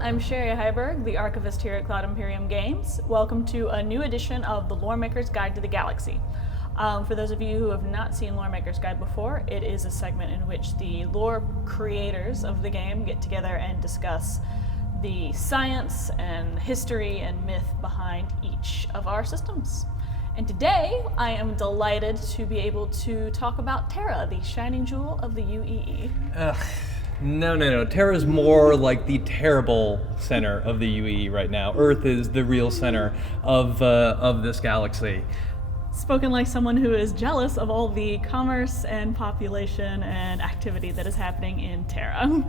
I'm Cherie Heiberg, the Archivist here at Cloud Imperium Games. Welcome to a new edition of the Loremaker's Guide to the Galaxy. For those of you who have not seen Loremaker's Guide before, it is a segment in which the lore creators of the game get together and discuss the science and history and myth behind each of our systems. And today, I am delighted to be able to talk about Terra, the shining jewel of the UEE. No. Terra's more like the terrible center of the UEE right now. Earth is the real center of this galaxy. Spoken like someone who is jealous of all the commerce and population and activity that is happening in Terra.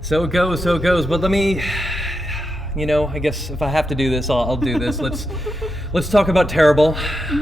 So it goes. But let me, I guess if I have to do this, I'll do this. Let's talk about terrible.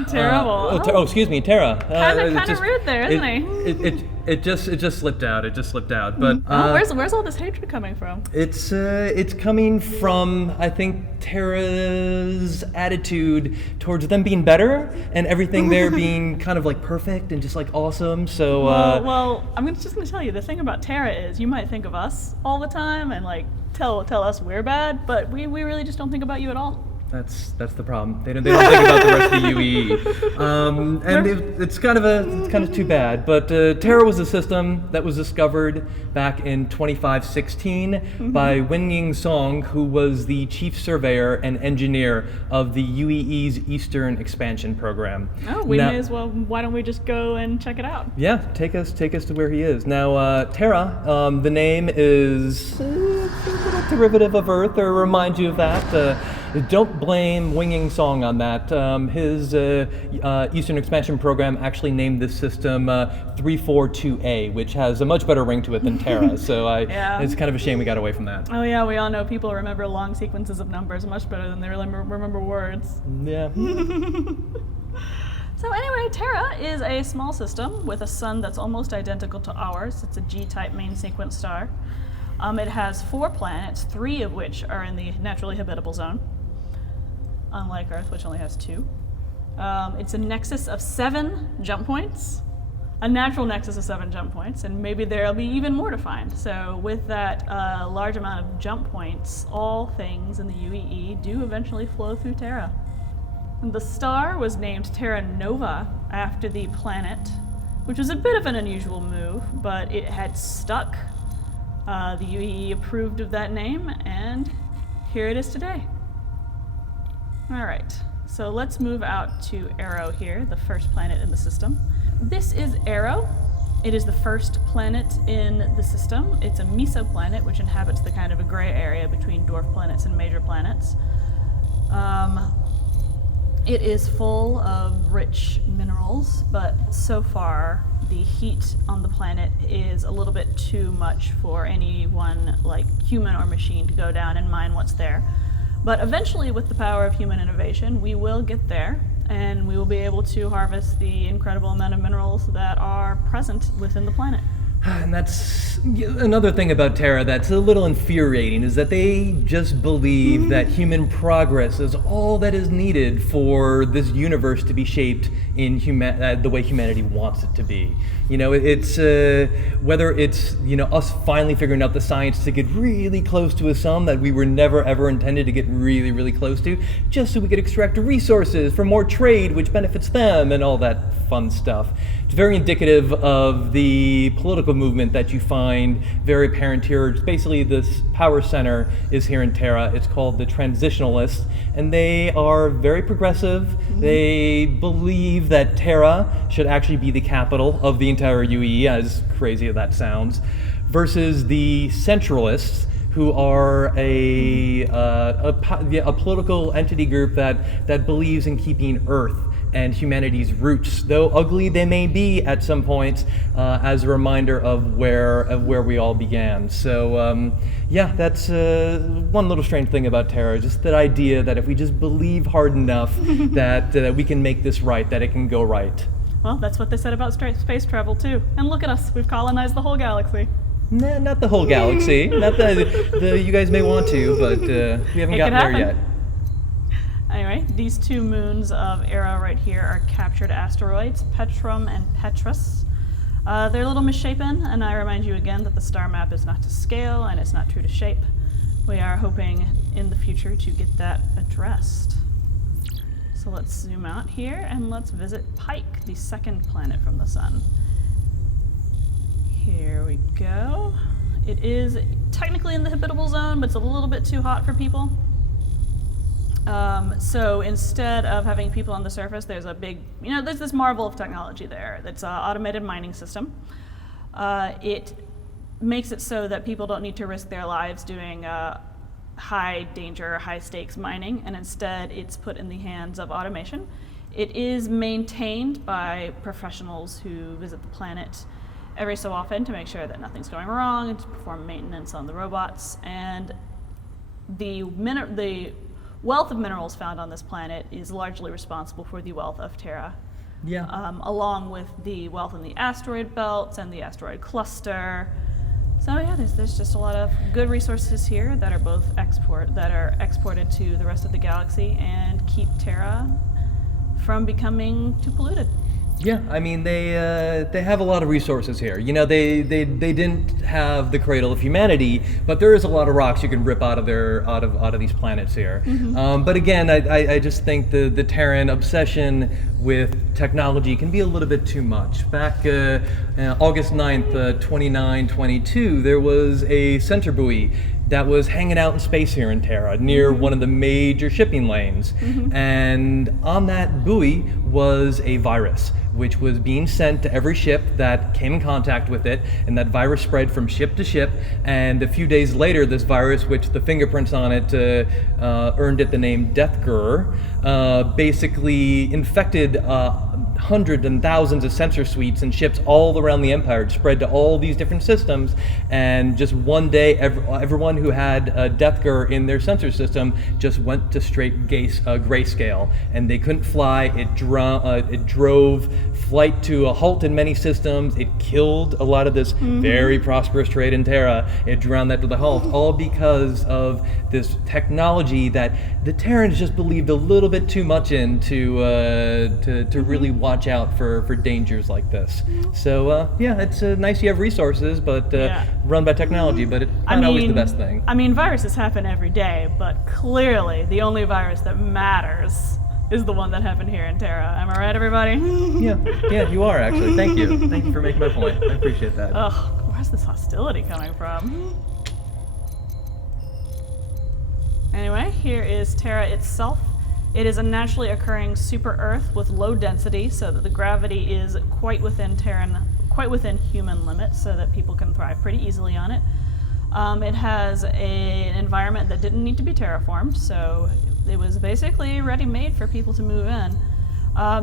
Terrible. Excuse me, Terra. Kind of rude there, isn't he? It just slipped out. But where's all this hatred coming from? It's coming from, I think, Terra's attitude towards them being better and everything there being kind of like perfect and just like awesome. So well, I'm just gonna tell you, the thing about Terra is you might think of us all the time and like tell us we're bad, but we really just don't think about you at all. That's the problem. They don't think about the rest of the UEE, and it's kind of too bad. But Terra was a system that was discovered back in 2516 by Wenying Song, who was the chief surveyor and engineer of the UEE's Eastern Expansion Program. Oh, we may as well. Why don't we just go and check it out? Yeah, take us to where he is now. Terra, the name is a little derivative of Earth, or remind you of that. Don't blame Winging Song on that. His Eastern Expansion Program actually named this system 342A, which has a much better ring to it than Terra. So it's kind of a shame we got away from that. Oh yeah, we all know people remember long sequences of numbers much better than they remember words. Yeah. So anyway, Terra is a small system with a sun that's almost identical to ours. It's a G-type main sequence star. It has 4 planets, 3 of which are in the naturally habitable zone, unlike Earth, which only has 2. It's a nexus of 7 jump points, a natural nexus of 7 jump points, and maybe there'll be even more to find. So with that large amount of jump points, all things in the UEE do eventually flow through Terra. And the star was named Terra Nova after the planet, which was a bit of an unusual move, but it had stuck. The UEE approved of that name, and here it is today. All right, so let's move out to Arrow here, the first planet in the system. This is Arrow. It is the first planet in the system. It's a mesoplanet, which inhabits the kind of a gray area between dwarf planets and major planets. It is full of rich minerals, but so far the heat on the planet is a little bit too much for anyone like human or machine to go down and mine what's there. But eventually, with the power of human innovation, we will get there, and we will be able to harvest the incredible amount of minerals that are present within the planet. And that's another thing about Terra that's a little infuriating, is that they just believe that human progress is all that is needed for this universe to be shaped in the way humanity wants it to be. It's whether it's us finally figuring out the science to get really close to a sun that we were never ever intended to get really, really close to, just so we could extract resources for more trade, which benefits them, and all that fun stuff. It's very indicative of the political movement that you find very apparent here. It's basically, this power center is here in Terra. It's called the Transitionalists, and they are very progressive. They believe that Terra should actually be the capital of the entire UEE, as crazy as that sounds, versus the Centralists, who are a political entity group that believes in keeping Earth and humanity's roots, though ugly they may be at some points, as a reminder of where we all began. So that's one little strange thing about Terra, just that idea that if we just believe hard enough that we can make this right, that it can go right. Well, that's what they said about space travel too. And look at us, we've colonized the whole galaxy. Nah, not the whole galaxy. Not the you guys may want to, but we haven't gotten there yet. Anyway, these 2 moons of Arrow right here are captured asteroids, Petrum and Petrus. They're a little misshapen, and I remind you again that the star map is not to scale and it's not true to shape. we are hoping in the future to get that addressed. So let's zoom out here and let's visit Pike, the second planet from the sun. Here we go. It is technically in the habitable zone, but it's a little bit too hot for people. So instead of having people on the surface, there's a big, there's this marvel of technology there. That's an automated mining system. It makes it so that people don't need to risk their lives doing high danger, high stakes mining, and instead it's put in the hands of automation. It is maintained by professionals who visit the planet every so often to make sure that nothing's going wrong and to perform maintenance on the robots. And the wealth of minerals found on this planet is largely responsible for the wealth of Terra. Yeah. Along with the wealth in the asteroid belts and the asteroid cluster. So yeah, there's just a lot of good resources here that are both exported to the rest of the galaxy and keep Terra from becoming too polluted. Yeah, I mean they have a lot of resources here. They didn't have the cradle of humanity, but there is a lot of rocks you can rip out of these planets here. Mm-hmm. But again, I just think the Terran obsession with technology can be a little bit too much. Back August 9th, 2922, there was a center buoy that was hanging out in space here in Terra near one of the major shipping lanes. Mm-hmm. And on that buoy was a virus, which was being sent to every ship that came in contact with it, and that virus spread from ship to ship. And a few days later, this virus, which the fingerprints on it earned it the name Deathgur, basically infected hundreds and thousands of sensor suites and ships all around the Empire, spread to all these different systems. And just one day, everyone who had Deathgur in their sensor system just went to straight grayscale, and they couldn't fly. It drove flight to a halt in many systems. It killed a lot of this very prosperous trade in Terra. It drowned that to the halt, all because of this technology that the Terrans just believed a little bit too much in to really watch out for dangers like this. So yeah, it's nice you have resources, but run by technology, but it's not always the best thing. I mean, viruses happen every day, but clearly the only virus that matters is the one that happened here in Terra. Am I right, everybody? Yeah, you are actually. Thank you. Thank you for making my point. I appreciate that. Ugh, where's this hostility coming from? Anyway, here is Terra itself. It is a naturally occurring super Earth with low density, so that the gravity is quite within human limits, so that people can thrive pretty easily on it. It has an environment that didn't need to be terraformed, so it was basically ready-made for people to move in.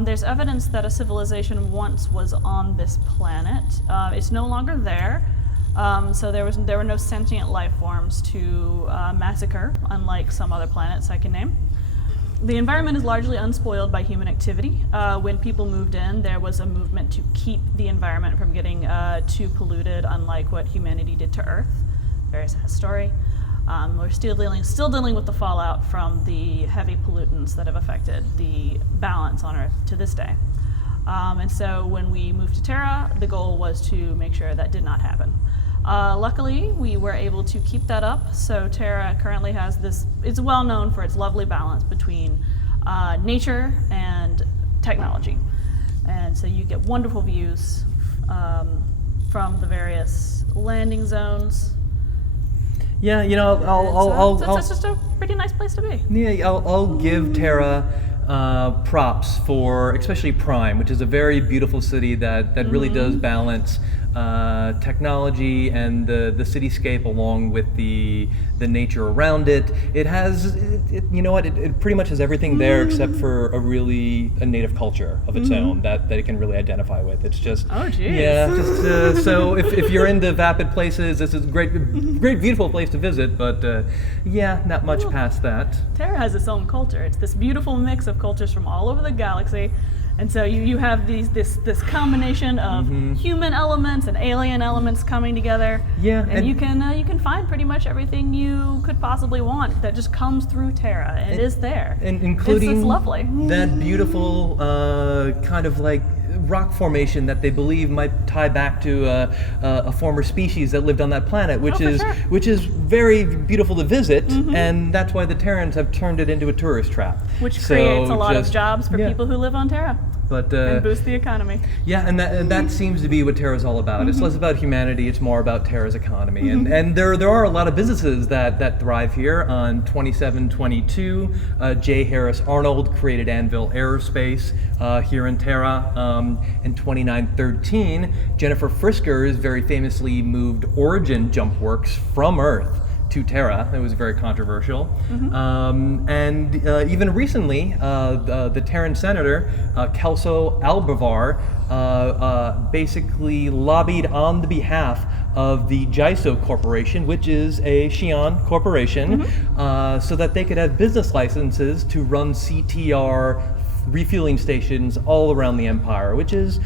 There's evidence that a civilization once was on this planet. It's no longer there, so there were no sentient life forms to massacre, unlike some other planets I can name. The environment is largely unspoiled by human activity. When people moved in, there was a movement to keep the environment from getting too polluted, unlike what humanity did to Earth. Very sad story. We're still dealing with the fallout from the heavy pollutants that have affected the balance on Earth to this day. And so when we moved to Terra, the goal was to make sure that did not happen. Luckily, we were able to keep that up, so Terra currently has this, it's well known for its lovely balance between nature and technology. And so you get wonderful views from the various landing zones. Yeah, It's just a pretty nice place to be. Yeah, I'll give Terra props for especially Prime, which is a very beautiful city that really does balance technology and the cityscape along with the nature around it. It has, it pretty much has everything there except for a native culture of its own that it can really identify with. It's just, so if you're into vapid places, this is a great beautiful place to visit, but not much past that. Terra has its own culture. It's this beautiful mix of cultures from all over the galaxy. And so you have this combination of human elements and alien elements coming together. Yeah, and you can find pretty much everything you could possibly want that just comes through Terra. It is there. And including it's lovely. That beautiful kind of like rock formation that they believe might tie back to a former species that lived on that planet, which sure. is very beautiful to visit, and that's why the Terrans have turned it into a tourist trap. Which creates a lot of jobs for people who live on Terra. But, and boost the economy. Yeah, and that seems to be what Terra's all about. It's less about humanity, it's more about Terra's economy. And there are a lot of businesses that thrive here. On 2722, J. Harris Arnold created Anvil Aerospace here in Terra. In 2913, Jennifer Friskers very famously moved Origin Jump Works from Earth to Terra. It was very controversial. And even recently, the Terran senator, Kelso Albavar, basically lobbied on the behalf of the JISO Corporation, which is a Xi'an corporation, so that they could have business licenses to run CTR refueling stations all around the Empire, which is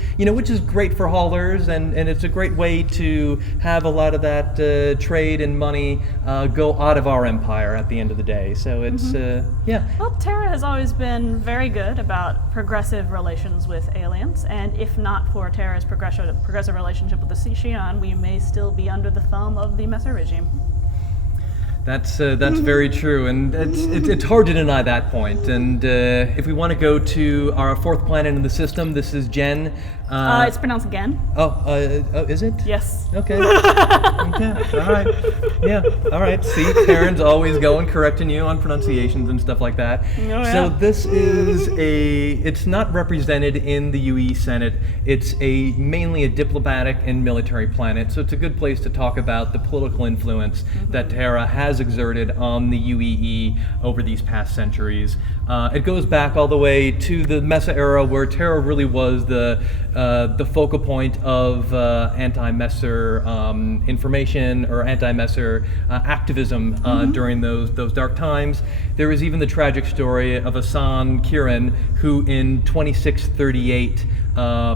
great for haulers, and it's a great way to have a lot of that trade and money go out of our Empire at the end of the day. So it's, Well, Terra has always been very good about progressive relations with aliens, and if not for Terra's progressive relationship with the Xi'an, we may still be under the thumb of the Messer regime. That's very true, and it's hard to deny that point. And if we want to go to our fourth planet in the system, this is Gen. It's pronounced Gen. Oh, is it? Yes. Okay. Okay. All right. Yeah. All right. See, Karen's always going correcting you on pronunciations and stuff like that. Oh, yeah. So this is it's not represented in the UE Senate. It's mainly a diplomatic and military planet. So it's a good place to talk about the political influence that Terra has exerted on the UEE over these past centuries. It goes back all the way to the Mesa era, where Terra really was the focal point of anti-Messer information or anti-Messer activism during those dark times. There was even the tragic story of Asan Kiran, who in 2638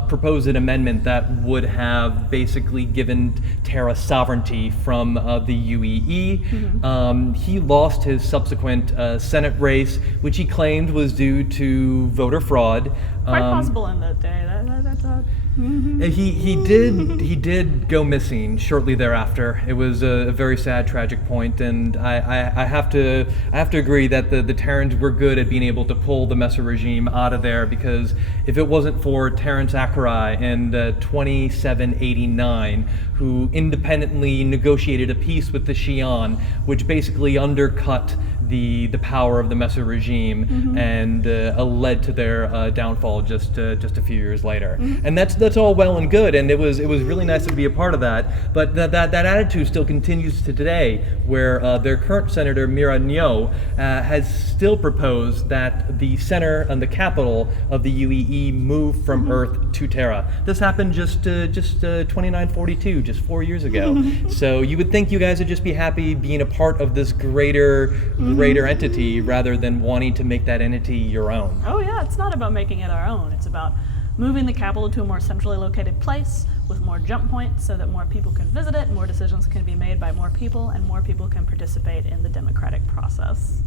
proposed an amendment that would have basically given Terra sovereignty from the UEE. He lost his subsequent Senate race, which he claimed was due to voter fraud. Quite possible in that day. That's odd. He did go missing shortly thereafter. It was a very sad, tragic point, and I have to agree that the Terrans were good at being able to pull the Messer regime out of there, because if it wasn't for Terrence Akerai in 2789, who independently negotiated a peace with the Xi'an, which basically undercut the power of the Messer regime and led to their downfall just a few years later. And that's all well and good, and it was really nice to be a part of that. But that attitude still continues to today, where their current senator Mira Nyo has still proposed that the center and the capital of the UEE move from Earth to Terra. This happened just 2942, just 4 years ago. So you would think you guys would just be happy being a part of this greater entity, rather than wanting to make that entity your own. Oh yeah, it's not about making it our own. It's about moving the capital to a more centrally located place with more jump points so that more people can visit it, more decisions can be made by more people, and more people can participate in the democratic process.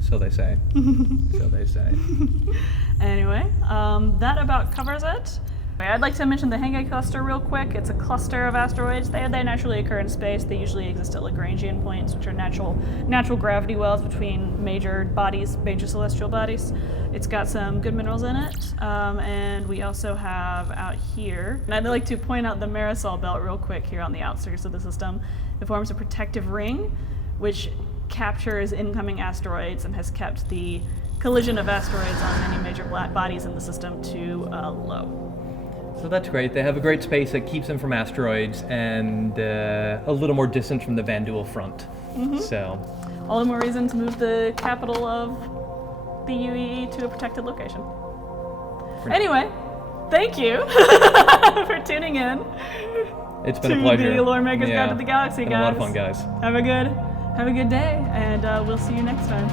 So they say. So they say. Anyway, that about covers it. I'd like to mention the Heiberg cluster real quick. It's a cluster of asteroids. They naturally occur in space. They usually exist at Lagrangian points, which are natural gravity wells between major celestial bodies. It's got some good minerals in it. And we also have out here, and I'd like to point out the Marisol belt real quick here on the outskirts of the system. It forms a protective ring, which captures incoming asteroids and has kept the collision of asteroids on many major bodies in the system to low. So that's great. They have a great space that keeps them from asteroids and a little more distance from the Van Duel front. So, all the more reason to move the capital of the UEE to a protected location. Anyway, thank you for tuning in. It's been a pleasure. To the Loremaker's Guide to the Galaxy, guys. Been a lot of fun, guys. Have a good day, and we'll see you next time.